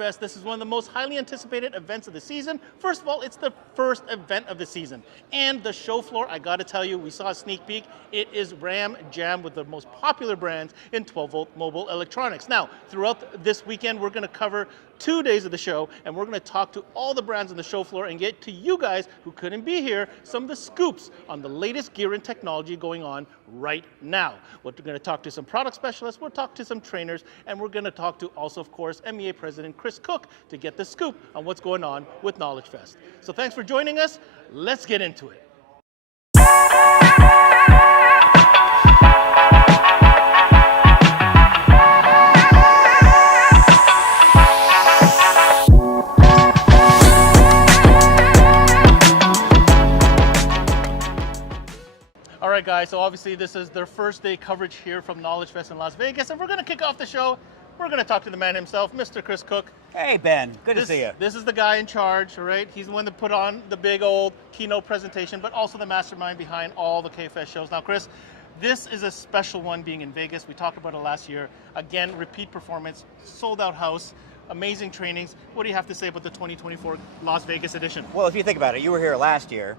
Knowledgefest. This is one of the most highly anticipated events of the season. First of all, it's the first event of the season. And the show floor, I gotta tell you, we saw a sneak peek. It is ram-jammed with the most popular brands in 12-volt mobile electronics. Now, throughout this weekend, we're gonna cover 2 days of the show, and we're gonna talk to all the brands on the show floor and get to you guys who couldn't be here some of the scoops on the latest gear and technology going on right now. We're gonna talk to some product specialists, we'll talk to some trainers, and we're gonna talk to also, of course, MEA President Chris Cook to get the scoop on what's going on with Knowledgefest. So thanks for joining us. Let's get into it. All right, guys, so obviously this is their first day coverage here from Knowledgefest in Las Vegas, and we're going to kick off the show. We're going to talk to the man himself, Mr. Chris Cook. Hey, Ben. Good to see you. This is the guy in charge, all right? He's the one that put on the big old keynote presentation, but also the mastermind behind all the K-Fest shows. Now, Chris, this is a special one being in Vegas. We talked about it last year. Again, repeat performance, sold-out house, amazing trainings. What do you have to say about the 2024 Las Vegas edition? Well, if you think about it, you were here last year.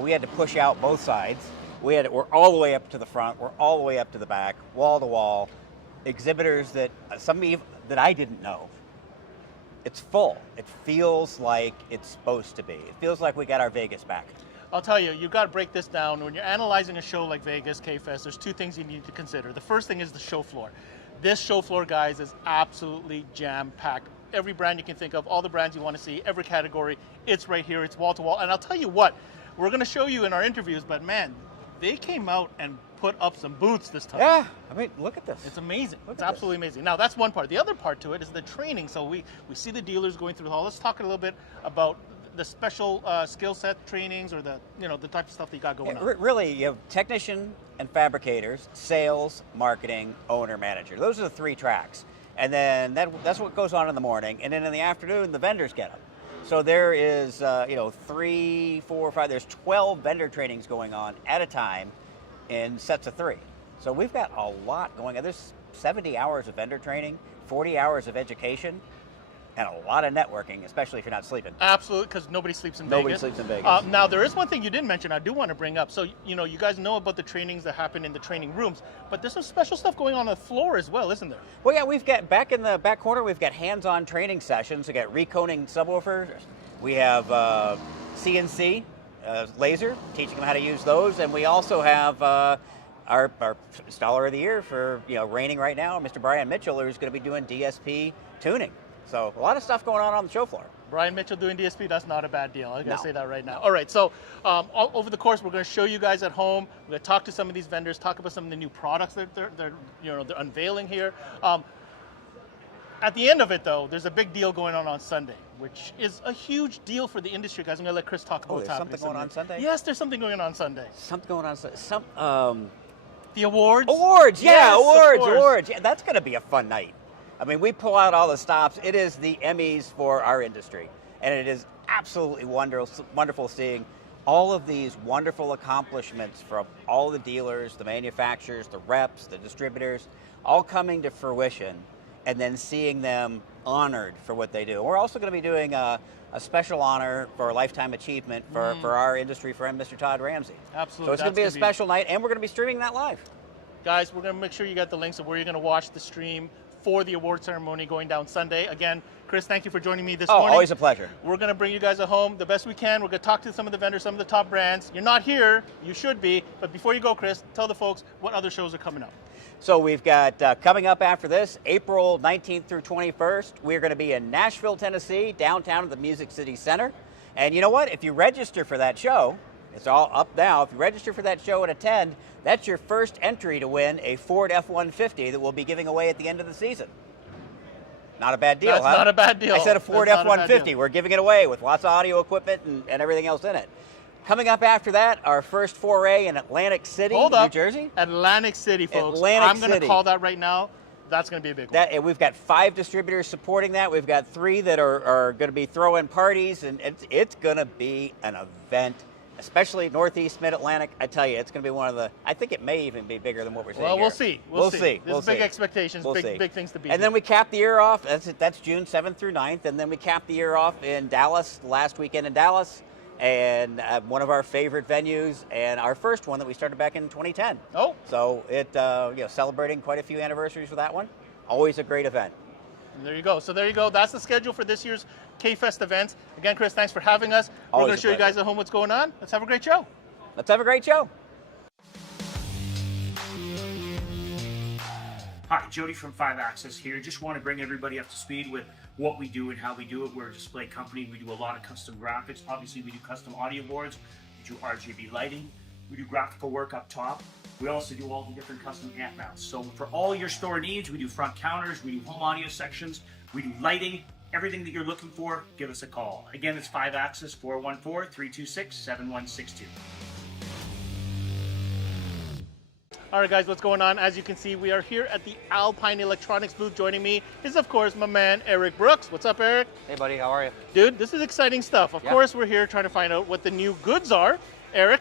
We had to push out both sides. We're all the way up to the front. We're all the way up to the back, wall to wall. Exhibitors that that I didn't know. It's full. It feels like it's supposed to be. It feels like we got our Vegas back. I'll tell you, you've got to break this down. When you're analyzing a show like Vegas, K-Fest, there's two things you need to consider. The first thing is the show floor. This show floor, guys, is absolutely jam-packed. Every brand you can think of, all the brands you want to see, every category, it's right here. It's wall-to-wall. And I'll tell you what, we're going to show you in our interviews, but man, they came out and put up some booths this time. Yeah, I mean, look at this. It's amazing. It's absolutely amazing. Now, that's one part. The other part to it is the training. So we see the dealers going through the hall. Let's talk a little bit about the special skill set trainings or the type of stuff that you got going on. Really, you have technician and fabricators, sales, marketing, owner, manager. Those are the three tracks. And then that's what goes on in the morning. And then in the afternoon, the vendors get them. So there is, 3, 4, 5, there's 12 vendor trainings going on at a time in sets of 3. So we've got a lot going on. There's 70 hours of vendor training, 40 hours of education, and a lot of networking, especially if you're not sleeping. Absolutely, because nobody sleeps in Vegas. Nobody sleeps in Vegas. Now, there is one thing you didn't mention I do want to bring up. So, you guys know about the trainings that happen in the training rooms, but there's some special stuff going on the floor as well, isn't there? Well, yeah, we've got, back in the back corner, we've got hands-on training sessions. We got reconing subwoofers. We have CNC laser, teaching them how to use those. And we also have our installer of the year for, reigning right now, Mr. Brian Mitchell, who's going to be doing DSP tuning. So a lot of stuff going on the show floor. Brian Mitchell doing DSP, that's not a bad deal. I'm going to say that right now. All right, so over the course, we're going to show you guys at home. We're going to talk to some of these vendors, talk about some of the new products that they're unveiling here. At the end of it, though, there's a big deal going on Sunday, which is a huge deal for the industry, guys. I'm going to let Chris talk about there's something going on Sunday? Yes, there's something going on Sunday. Something going on Sunday. The awards? Awards, yeah, yes, awards. Yeah, that's going to be a fun night. I mean, we pull out all the stops. It is the Emmys for our industry. And it is absolutely wonderful seeing all of these wonderful accomplishments from all the dealers, the manufacturers, the reps, the distributors, all coming to fruition, and then seeing them honored for what they do. We're also going to be doing a special honor for a lifetime achievement for our industry friend, Mr. Todd Ramsey. Absolutely. So it's going to be a special night, and we're going to be streaming that live. Guys, we're going to make sure you got the links of where you're going to watch the stream for the award ceremony going down Sunday. Again, Chris, thank you for joining me this morning. Always a pleasure. We're going to bring you guys at home the best we can. We're going to talk to some of the vendors, some of the top brands. You're not here, you should be, but before you go, Chris, tell the folks what other shows are coming up. So we've got coming up after this, April 19th through 21st, we're going to be in Nashville, Tennessee, downtown at the Music City Center. And you know what? If you register for that show, it's all up now. If you register for that show and attend, that's your first entry to win a Ford F-150 that we'll be giving away at the end of the season. Not a bad deal, That's not a bad deal. I said a Ford F-150. We're giving it away with lots of audio equipment and everything else in it. Coming up after that, our first foray in Atlantic City, New Jersey. Atlantic City, folks. I'm going to call that right now. That's going to be a big one. And we've got 5 distributors supporting that. We've got 3 that are going to be throwing parties, and it's going to be an event especially Northeast, Mid-Atlantic. I tell you, it's going to be one of the, I think it may even be bigger than what we're seeing Well, here. we'll see. We'll see. There's big expectations, We'll see. big things to be. And then we cap the year off. That's June 7th through 9th. And then we cap the year off in Dallas, last weekend in Dallas. And one of our favorite venues, and our first one that we started back in 2010. Oh. So it, celebrating quite a few anniversaries for that one. Always a great event. There you go. So there you go. That's the schedule for this year's K-Fest events. Again, Chris, thanks for having us. We're going to show you guys at home what's going on. Let's have a great show. Let's have a great show. Hi, Jody from 5 Axis here. Just want to bring everybody up to speed with what we do and how we do it. We're a display company. We do a lot of custom graphics. Obviously, we do custom audio boards. We do RGB lighting. We do graphical work up top. We also do all the different custom amp mounts. So for all your store needs, we do front counters, we do home audio sections, we do lighting. Everything that you're looking for, give us a call. Again, it's 5 Axis, 414-326-7162. All right, guys, what's going on? As you can see, we are here at the Alpine Electronics booth. Joining me is, of course, my man, Eric Brooks. What's up, Eric? Hey, buddy, how are you? Dude, this is exciting stuff. Of course, we're here trying to find out what the new goods are. Eric,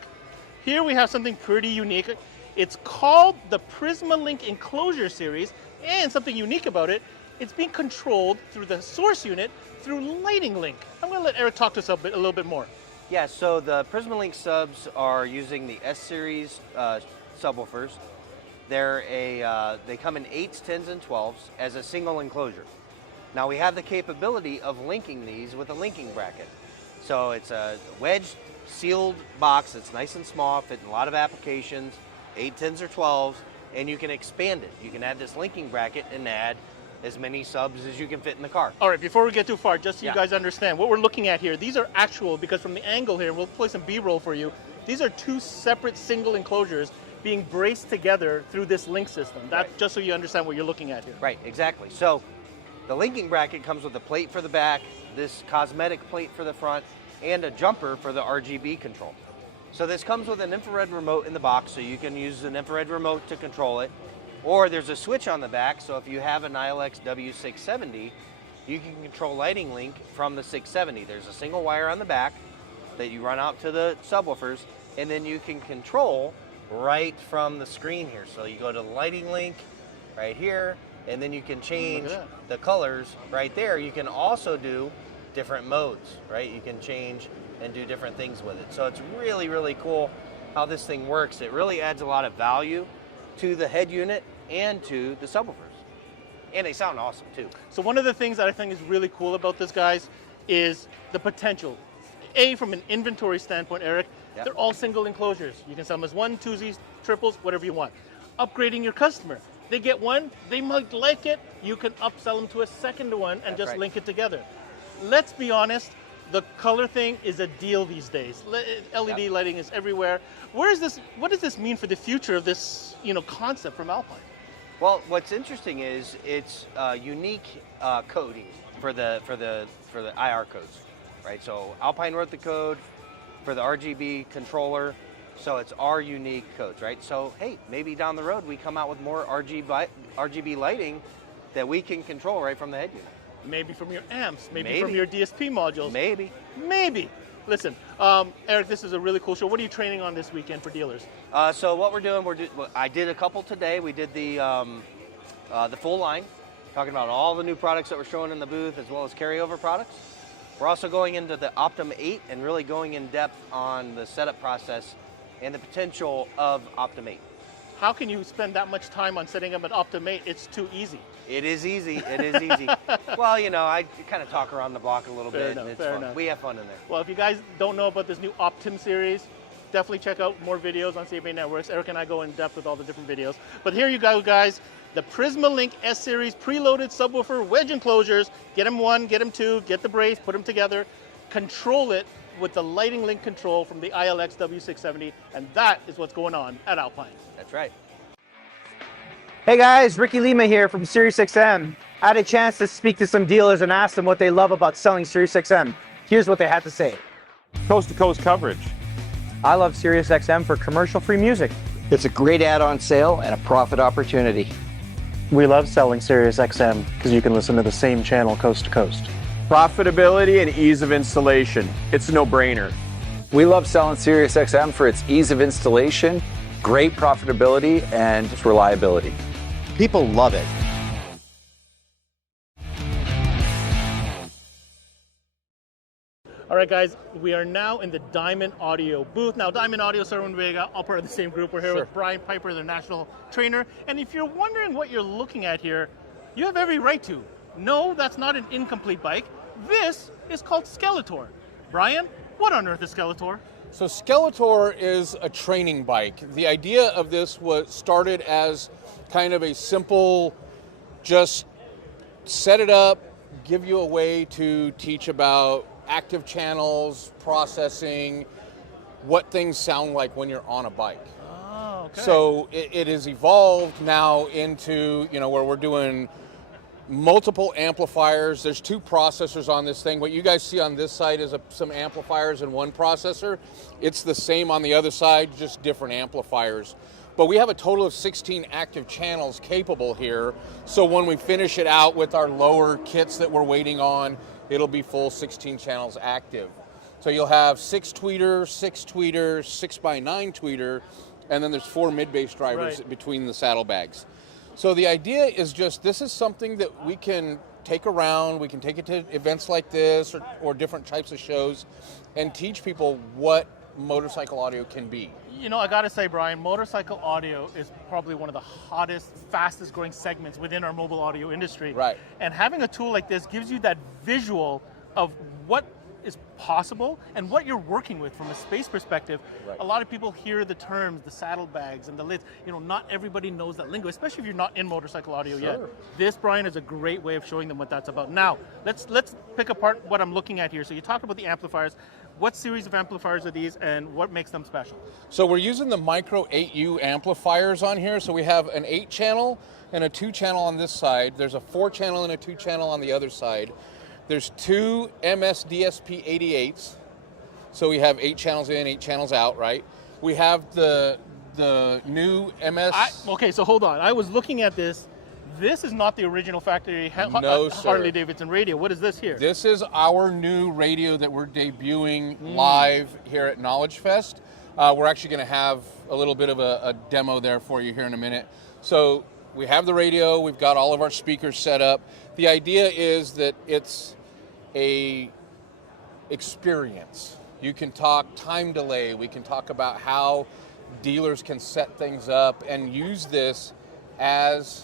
here we have something pretty unique. It's called the Prismalink enclosure series, and something unique about it, it's being controlled through the source unit through Lighting Link. I'm going to let Eric talk to us a little bit more. Yeah, so the Prismalink subs are using the S-Series subwoofers. They come in 8s, 10s, and 12s as a single enclosure. Now we have the capability of linking these with a linking bracket. So it's a wedged, sealed box that's nice and small, fit in a lot of applications, 8, 10s, or 12s, and you can expand it. You can add this linking bracket and add as many subs as you can fit in the car. All right, before we get too far, just so you guys understand, what we're looking at here, these are actual, because from the angle here, we'll play some B-roll for you, these are two separate single enclosures being braced together through this link system. That's just so you understand what you're looking at here. Right, exactly. So the linking bracket comes with a plate for the back, this cosmetic plate for the front, and a jumper for the RGB control. So this comes with an infrared remote in the box, so you can use an infrared remote to control it. Or there's a switch on the back, so if you have an ILX W670, you can control Lighting Link from the 670. There's a single wire on the back that you run out to the subwoofers, and then you can control right from the screen here. So you go to the Lighting Link right here, and then you can change the colors right there. You can also do different modes, right? You can change and do different things with it. So it's really, really cool how this thing works. It really adds a lot of value to the head unit and to the subwoofers. And they sound awesome too. So one of the things that I think is really cool about this, guys, is the potential. From an inventory standpoint, Eric, they're all single enclosures. You can sell them as one, twosies, triples, whatever you want. Upgrading your customer. They get one, they might like it, you can upsell them to a second one and just link it together. Let's be honest, the color thing is a deal these days. LED lighting is everywhere. What does this mean for the future of this, concept from Alpine? Well, what's interesting is it's unique coding for the IR codes, right? So Alpine wrote the code for the RGB controller, so it's our unique codes, right? So hey, maybe down the road we come out with more RGB lighting that we can control right from the head unit. Maybe from your amps, maybe from your DSP modules. Maybe. Listen, Eric, this is a really cool show. What are you training on this weekend for dealers? So what we're doing, I did a couple today. We did the full line, talking about all the new products that we're showing in the booth as well as carryover products. We're also going into the Optum 8 and really going in depth on the setup process and the potential of Optum 8. How can you spend that much time on setting up an Optum 8? It's too easy. It is easy. Well, I kind of talk around the block a little bit, and it's fun. We have fun in there. Well, if you guys don't know about this new Optum series, definitely check out more videos on CMA Networks. Eric and I go in depth with all the different videos. But here you go, guys. The Prismalink S-Series preloaded subwoofer wedge enclosures. Get them one, get them two, get the brace, put them together, control it with the Lighting Link control from the ILX W670, and that is what's going on at Alpine. That's right. Hey guys, Ricky Lima here from SiriusXM. I had a chance to speak to some dealers and ask them what they love about selling SiriusXM. Here's what they had to say. Coast-to-coast coverage. I love SiriusXM for commercial-free music. It's a great add-on sale and a profit opportunity. We love selling SiriusXM because you can listen to the same channel coast to coast. Profitability and ease of installation. It's a no-brainer. We love selling SiriusXM for its ease of installation, great profitability, and its reliability. People love it. All right, guys, we are now in the Diamond Audio booth. Now, Diamond Audio, Sarah and Vega, all part of the same group. We're here with Brian Piper, their national trainer. And if you're wondering what you're looking at here, you have every right to. No, that's not an incomplete bike. This is called Skeletor. Brian, what on earth is Skeletor? So Skeletor is a training bike. The idea of this was started as kind of a simple, just set it up, give you a way to teach about active channels, processing, what things sound like when you're on a bike. Oh, okay. So it has evolved now into, where we're doing multiple amplifiers. There's 2 processors on this thing. What you guys see on this side is some amplifiers and 1 processor. It's the same on the other side, just different amplifiers. But we have a total of 16 active channels capable here. So when we finish it out with our lower kits that we're waiting on, it'll be full 16 channels active. So you'll have 6 tweeters, 6 tweeters, 6x9 tweeter, and then there's 4 mid-bass drivers between the saddlebags. So the idea is just, this is something that we can take around, we can take it to events like this or different types of shows and teach people what motorcycle audio can be. I gotta say, Brian, motorcycle audio is probably one of the hottest, fastest growing segments within our mobile audio industry. Right. And having a tool like this gives you that visual of what is possible and what you're working with from a space perspective. Right. A lot of people hear the terms, the saddlebags and the lids. Not everybody knows that lingo, especially if you're not in motorcycle audio yet. This, Brian, is a great way of showing them what that's about. Now, let's pick apart what I'm looking at here. So you talked about the amplifiers. What series of amplifiers are these and what makes them special? So we're using the Micro 8U amplifiers on here. So we have an 8-channel and a 2-channel on this side. There's a 4-channel and a 2-channel on the other side. There's 2 MS DSP 88s. So we have 8 channels in, 8 channels out, right? We have the new MS... Okay, so hold on. I was looking at this. This is not the original factory Harley Davidson radio. What is this here? This is our new radio that we're debuting live here at Knowledgefest. We're actually going to have a little bit of a demo there for you here in a minute. So we have the radio, we've got all of our speakers set up. The idea is that it's a experience. You can talk time delay, we can talk about how dealers can set things up and use this as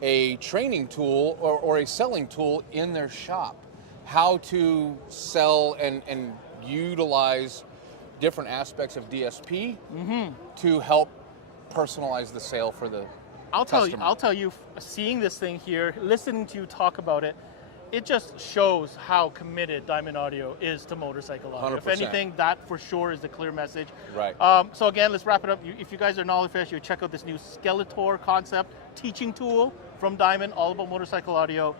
a training tool or a selling tool in their shop. How to sell and utilize different aspects of DSP to help personalize the sale for the customer. I'll tell you, seeing this thing here, listening to you talk about it, it just shows how committed Diamond Audio is to motorcycle audio. 100%. If anything, that for sure is the clear message. Right. So again, let's wrap it up. If you guys are Knowledgefest, you check out this new Skeletor concept teaching tool from Diamond, all about motorcycle audio.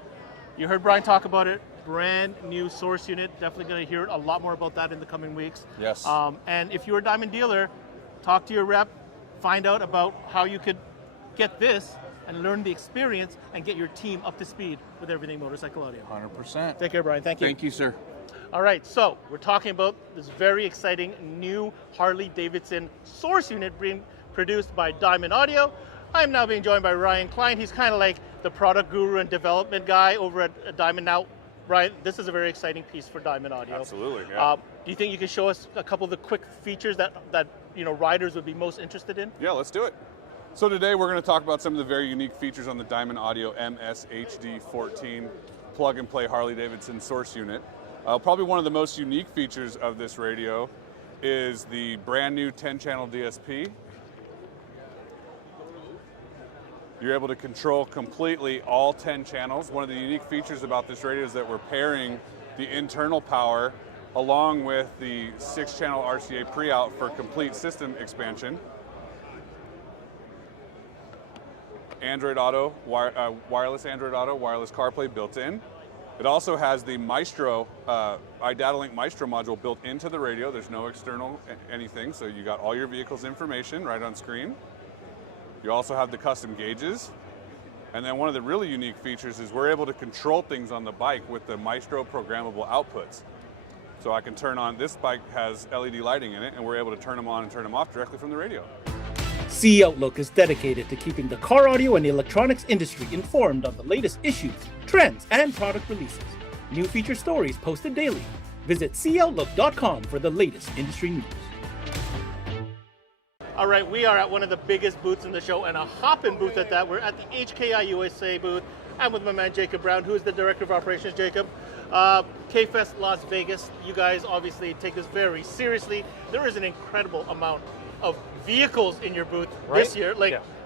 You heard Brian talk about it. Brand new source unit. Definitely going to hear a lot more about that in the coming weeks. Yes. And if you're a Diamond dealer, talk to your rep, find out about how you could get this and learn the experience and get your team up to speed with everything motorcycle audio. 100%. Take care, Brian. Thank you. Thank you, sir. All right, so we're talking about this very exciting new Harley Davidson source unit being produced by Diamond Audio. I'm now being joined by Ryan Klein. He's kind of like the product guru and development guy over at Diamond. Now, Ryan, this is a very exciting piece for Diamond Audio. Absolutely, yeah. Do you think you can show us a couple of the quick features that riders would be most interested in? Yeah, let's do it. So today we're going to talk about some of the very unique features on the Diamond Audio MS-HD14 plug-and-play Harley-Davidson source unit. Probably one of the most unique features of this radio is the brand new 10-channel DSP. You're able to control completely all 10 channels. One of the unique features about this radio is that we're pairing the internal power along with the 6-channel RCA pre-out for complete system expansion. Android Auto, wireless Android Auto, wireless CarPlay built in. It also has the Maestro, iDataLink Maestro module built into the radio. There's no external anything, so you got all your vehicle's information right on screen. You also have the custom gauges. And then one of the really unique features is we're able to control things on the bike with the Maestro programmable outputs. So I can turn on, this bike has LED lighting in it, and we're able to turn them on and turn them off directly from the radio. CE Outlook is dedicated to keeping the car audio and electronics industry informed on the latest issues, trends, and product releases. New feature stories posted daily. Visit ceoutlook.com for the latest industry news. All right, we are at one of the biggest booths in the show, and a hopping booth at that. We're at the HKI USA booth. I'm with my man Jacob Brown, who is the Director of Operations. Jacob, K-Fest Las Vegas, you guys obviously take this very seriously. There is an incredible amount of vehicles in your booth this year.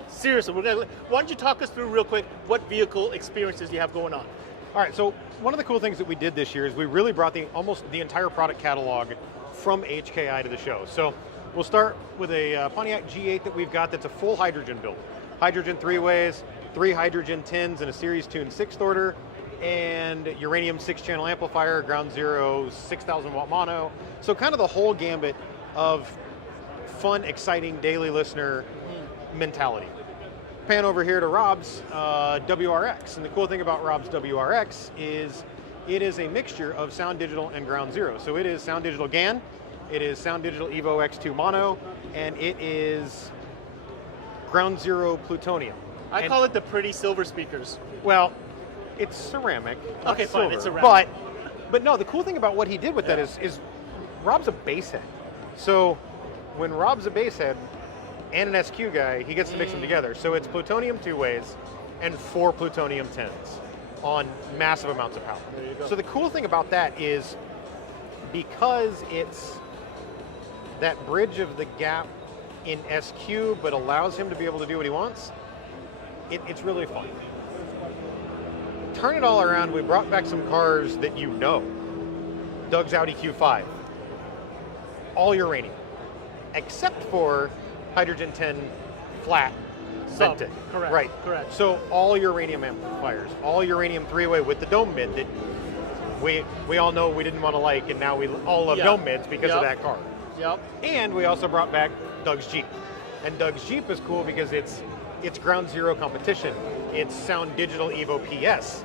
Seriously, why don't you talk us through real quick what vehicle experiences you have going on? All right, so one of the cool things that we did this year is we really brought almost the entire product catalog from HKI to the show. So we'll start with a Pontiac G8 that we've got that's a full hydrogen build. Hydrogen 3-ways, 3 hydrogen 10s and a series tuned 6th order, and uranium 6-channel amplifier, ground zero, 6,000 watt mono. So kind of the whole gambit of fun, exciting daily listener mentality. Pan over here to Rob's WRX, and the cool thing about Rob's WRX is it is a mixture of Sound Digital and Ground Zero. So it is Sound Digital GAN, it is Sound Digital Evo X2 Mono, and it is Ground Zero Plutonium. I call it the pretty silver speakers. Well, it's ceramic. Okay, fine, silver, it's ceramic. But no, the cool thing about what he did with that is Rob's a bass head. So when Rob's a bass head and an SQ guy, he gets to mix them together. So it's plutonium 2-ways and 4 plutonium 10s on massive amounts of power. There you go. So the cool thing about that is because it's that bridge of the gap in SQ, but allows him to be able to do what he wants, it's really fun. Turn it all around, we brought back some cars that you know. Doug's Audi Q5, all uranium, except for hydrogen 10 flat vented. Correct. Right. Correct. So all uranium amplifiers, all uranium 3-way with the dome mid that we all know we didn't want to like, and now we all love dome mids because of that car. Yep. And we also brought back Doug's Jeep. And Doug's Jeep is cool because it's Ground Zero competition. It's Sound Digital Evo PS.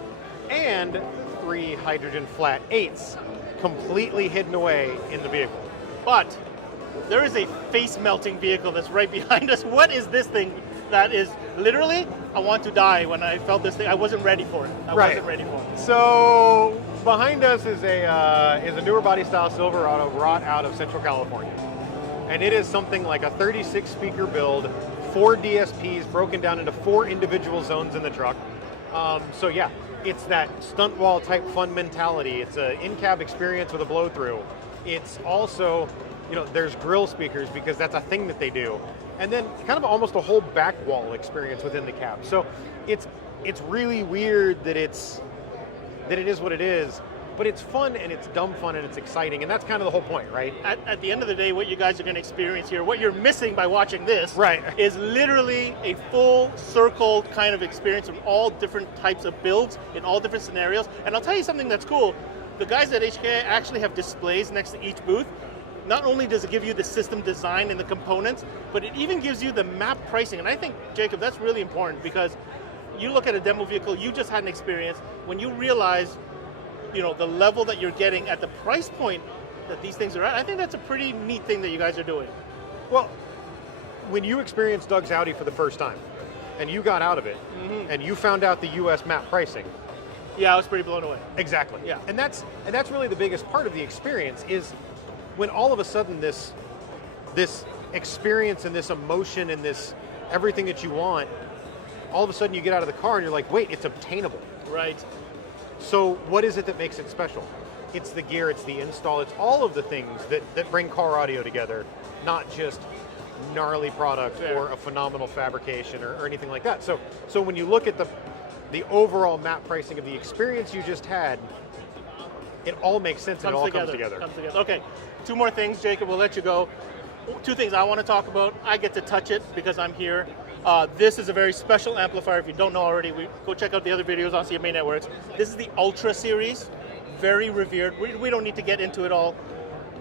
And 3 hydrogen flat 8s completely hidden away in the vehicle. But there is a face-melting vehicle that's right behind us. What is this thing that is literally, I want to die when I felt this thing. I wasn't ready for it. I wasn't ready for it. So behind us is a newer body style Silverado brought out of Central California. And it is something like a 36 speaker build, 4 DSPs broken down into 4 individual zones in the truck. So yeah, it's that stunt wall type fun mentality. It's an in-cab experience with a blow through. It's also, there's grill speakers because that's a thing that they do. And then kind of almost a whole back wall experience within the cab. So it's really weird that it is what it is, but it's fun and it's dumb fun and it's exciting, and that's kind of the whole point, right? At the end of the day, what you guys are going to experience here, what you're missing by watching this, is literally a full circle kind of experience of all different types of builds in all different scenarios. And I'll tell you something that's cool. The guys at HKI actually have displays next to each booth. Not only does it give you the system design and the components, but it even gives you the map pricing. And I think, Jacob, that's really important because you look at a demo vehicle, you just had an experience, when you realize, the level that you're getting at the price point that these things are at, I think that's a pretty neat thing that you guys are doing. Well, when you experienced Doug's Audi for the first time, and you got out of it, and you found out the US map pricing. Yeah, I was pretty blown away. Exactly. Yeah. And that's really the biggest part of the experience is when all of a sudden this experience and this emotion and this everything that you want, all of a sudden you get out of the car and you're like, wait, it's obtainable. Right. So what is it that makes it special? It's the gear, it's the install, it's all of the things that bring car audio together, not just gnarly product or a phenomenal fabrication or anything like that. So when you look at the overall map pricing of the experience you just had, it all makes sense and it all comes together. Okay, 2 more things, Jacob, we'll let you go. 2 things I want to talk about. I get to touch it because I'm here. This is a very special amplifier. If you don't know already, go check out the other videos on CMA Networks. This is the Ultra series, very revered. We don't need to get into it all.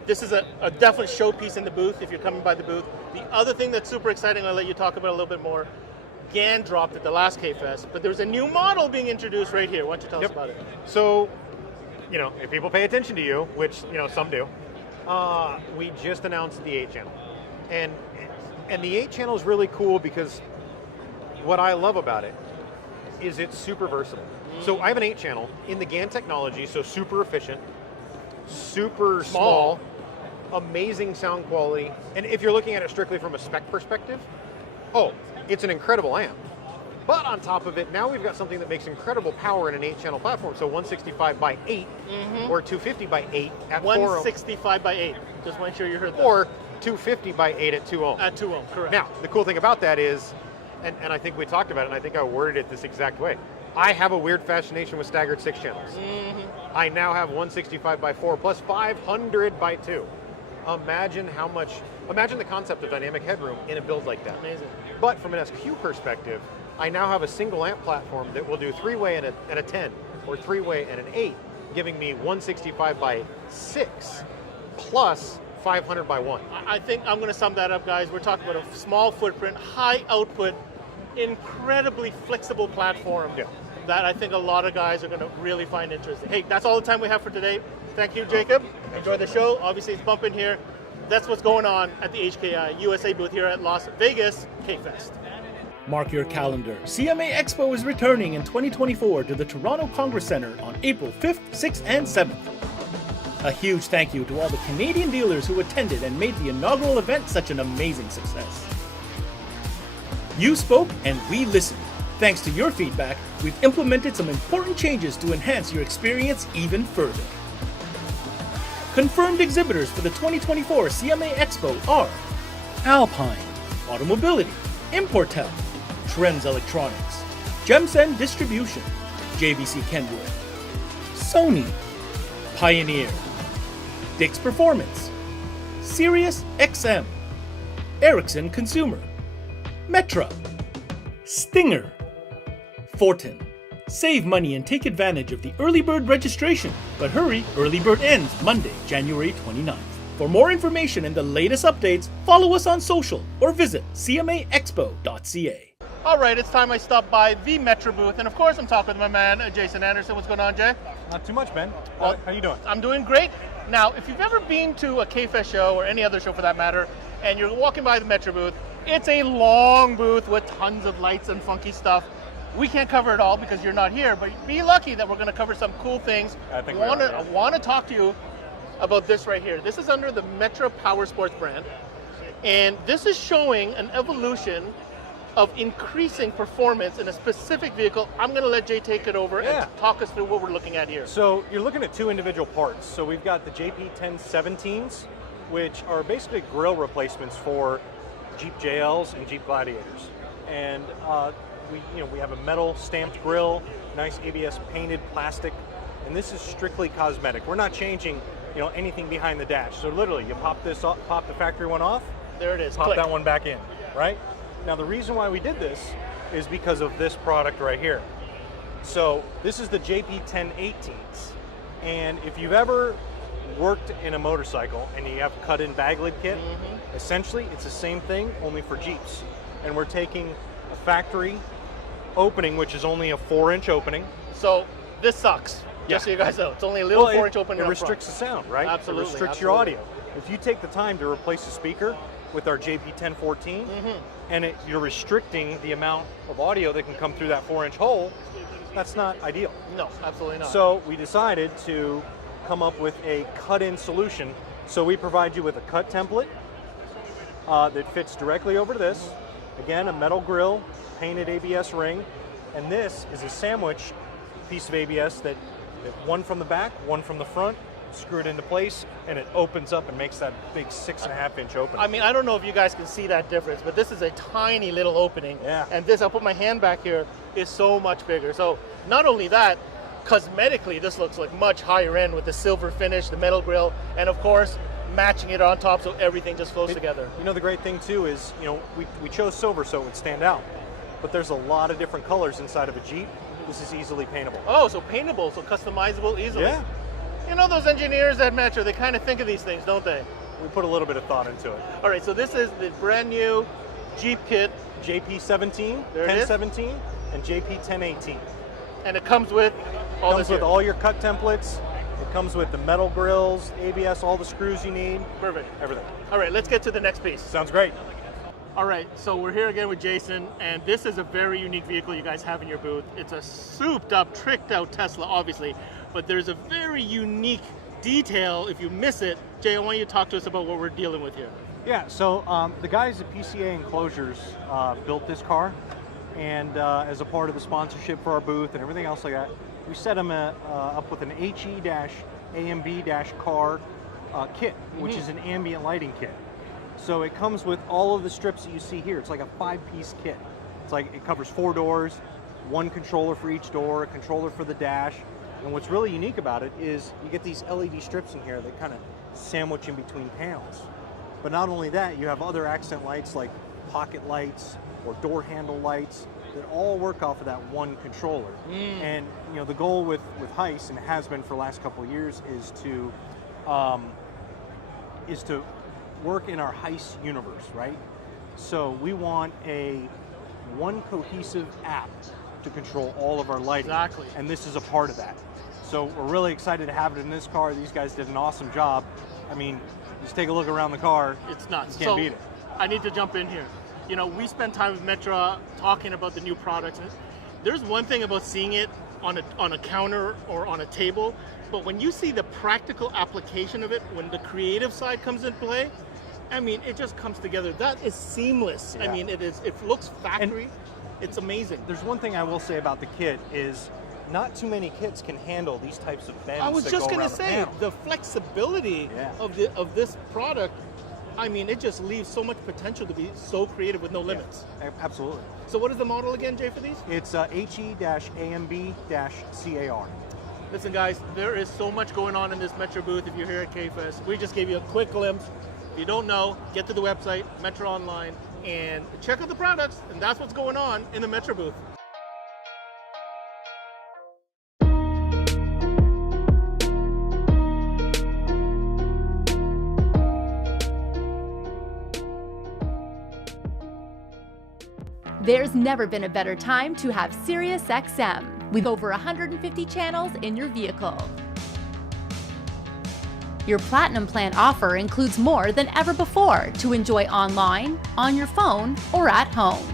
This is a definite showpiece in the booth if you're coming by the booth. The other thing that's super exciting, I'll let you talk about a little bit more. GAN dropped at the last K-Fest, but there's a new model being introduced right here. Why don't you tell us about it? So if people pay attention to you, which some do, we just announced the 8 channel, and the 8 channel is really cool because what I love about it is it's super versatile. So I have an 8 channel in the GaN technology, so super efficient, super small, amazing sound quality, and if you're looking at it strictly from a spec perspective, it's an incredible amp. But on top of it, now we've got something that makes incredible power in an 8-channel platform. So 165 by 8 or 250 by 8 at 4 ohm. 165 by 8. Just make sure you heard that. Or 250 by 8 at 2 ohm. At 2 ohm, correct. Now, the cool thing about that is, and I think we talked about it, and I think I worded it this exact way. I have a weird fascination with staggered 6 channels. I now have 165 by 4 plus 500 by 2. Imagine the concept of dynamic headroom in a build like that. Amazing. But from an SQ perspective, I now have a single amp platform that will do 3-way and a 10, or 3-way and an 8, giving me 165 by 6 plus 500 by 1. I think I'm going to sum that up, guys. We're talking about a small footprint, high output, incredibly flexible platform that I think a lot of guys are going to really find interesting. Hey, that's all the time we have for today. Thank you, Jacob. Enjoy the show. Obviously, it's bumping here. That's what's going on at the HKI USA booth here at Las Vegas K-Fest. Mark your calendar. CMA Expo is returning in 2024 to the Toronto Congress Centre on April 5th, 6th, and 7th. A huge thank you to all the Canadian dealers who attended and made the inaugural event such an amazing success. You spoke and we listened. Thanks to your feedback, we've implemented some important changes to enhance your experience even further. Confirmed exhibitors for the 2024 CMA Expo are Alpine, Automobility, Importel, Trends Electronics, Gemsen Distribution, JVC Kenwood, Sony, Pioneer, Dix Performance, Sirius XM, Ericsson Consumer, Metra, Stinger, Fortin. Save money and take advantage of the early bird registration. But hurry, early bird ends Monday, January 29th. For more information and the latest updates, follow us on social or visit cmaexpo.ca. All right, it's time I stop by the Metra booth, and of course I'm talking with my man, Jason Anderson. What's going on, Jay? Not too much, Ben. Well, how you doing? I'm doing great. Now, if you've ever been to a K-Fest show, or any other show for that matter, and you're walking by the Metra booth, it's a long booth with tons of lights and funky stuff. We can't cover it all because you're not here, but be lucky that we're going to cover some cool things. I think I want to talk to you about this right here. This is under the Metra Powersports brand, and this is showing an evolution of increasing performance in a specific vehicle. I'm going to let Jay take it over and talk us through what we're looking at here. So you're looking at 2 individual parts. So we've got the JP1017s, which are basically grille replacements for Jeep JLs and Jeep Gladiators. And we have a metal stamped grille, nice ABS painted plastic, and this is strictly cosmetic. We're not changing anything behind the dash. So literally, you pop this off, pop the factory one off. There it is. Pop Click. that one back in, right? Now the reason why we did this is because of this product right here. So this is the JP1018s, and if you've ever worked in a motorcycle and you have cut-in bag lid kit, essentially it's the same thing, only for Jeeps. And we're taking a factory opening, which is only a 4-inch opening. So this sucks. Just so you guys know, it's only a little 4-inch opening. It restricts the sound, right? Absolutely. It restricts your audio. If you take the time to replace the speaker with our JP1014, and you're restricting the amount of audio that can come through that 4-inch hole, that's not ideal. No, absolutely not. So we decided to come up with a cut-in solution. So we provide you with a cut template that fits directly over this. Again, a metal grill, painted ABS ring, and this is a sandwich piece of ABS that one from the back, one from the front, screwed into place, and it opens up and makes that big 6.5-inch opening. I mean, I don't know if you guys can see that difference, but this is a tiny little opening. Yeah. And this, I'll put my hand back here, is so much bigger. So not only that, cosmetically, this looks like much higher end with the silver finish, the metal grille, and of course, matching it on top so everything just flows together. The great thing too is, we chose silver so it would stand out, but there's a lot of different colors inside of a Jeep. This is easily paintable. Oh, so paintable, so customizable easily. Yeah. Those engineers at Metra, they kind of think of these things, don't they? We put a little bit of thought into it. All right, so this is the brand new Jeep kit. JP17, 1017, and JP1018. And it comes with all all your cut templates, It comes with the metal grills, ABS, all the screws you need. Perfect. Everything. All right, let's get to the next piece. Sounds great. All right, so we're here again with Jason, and this is a very unique vehicle you guys have in your booth. It's a souped up, tricked out Tesla, obviously, but there's a very unique detail. If you miss it, Jay, I want you to talk to us about what we're dealing with here. Yeah, so the guys at PCA Enclosures built this car, and as a part of the sponsorship for our booth and everything else like that, we set them up with an HE-AMB-car kit, which is an ambient lighting kit. So it comes with all of the strips that you see here. It's like a 5-piece kit. It's like it covers 4 doors, 1 controller for each door, a controller for the dash. And what's really unique about it is you get these LED strips in here that kind of sandwich in between panels. But not only that, you have other accent lights like pocket lights or door handle lights that all work off of that one controller. And you know, the goal with Heist, and it has been for the last couple of years, is to work in our Heist universe, right? So we want one cohesive app to control all of our lighting. Exactly. And this is a part of that. So we're really excited to have it in this car. These guys did an awesome job. I mean, just take a look around the car. It's nuts. You can't beat it. I need to jump in here. You know, we spend time with Metra talking about the new products. There's one thing about seeing it on a counter or on a table, but when you see the practical application of it, when the creative side comes into play, I mean, it just comes together. That is seamless. Yeah. I mean, it looks factory. It's amazing. There's one thing I will say about the kit is not too many kits can handle these types of bends. I was that just go going to around the say, panel. the flexibility of this product, I mean, it just leaves so much potential to be so creative with no limits. Absolutely. So what is the model again, Jay, for these? It's HE-AMB-CAR. Listen, guys, there is so much going on in this Metro booth. If you're here at K-Fest, we just gave you a quick glimpse. If you don't know, get to the website, Metro Online, and check out the products, and that's what's going on in the Metro booth. There's never been a better time to have SiriusXM with over 150 channels in your vehicle. Your Platinum Plan offer includes more than ever before to enjoy online, on your phone, or at home.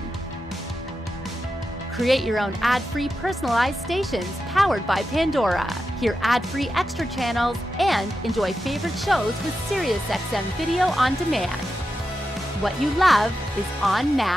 Create your own ad-free personalized stations powered by Pandora. Hear ad-free extra channels and enjoy favorite shows with SiriusXM Video on Demand. What you love is on now.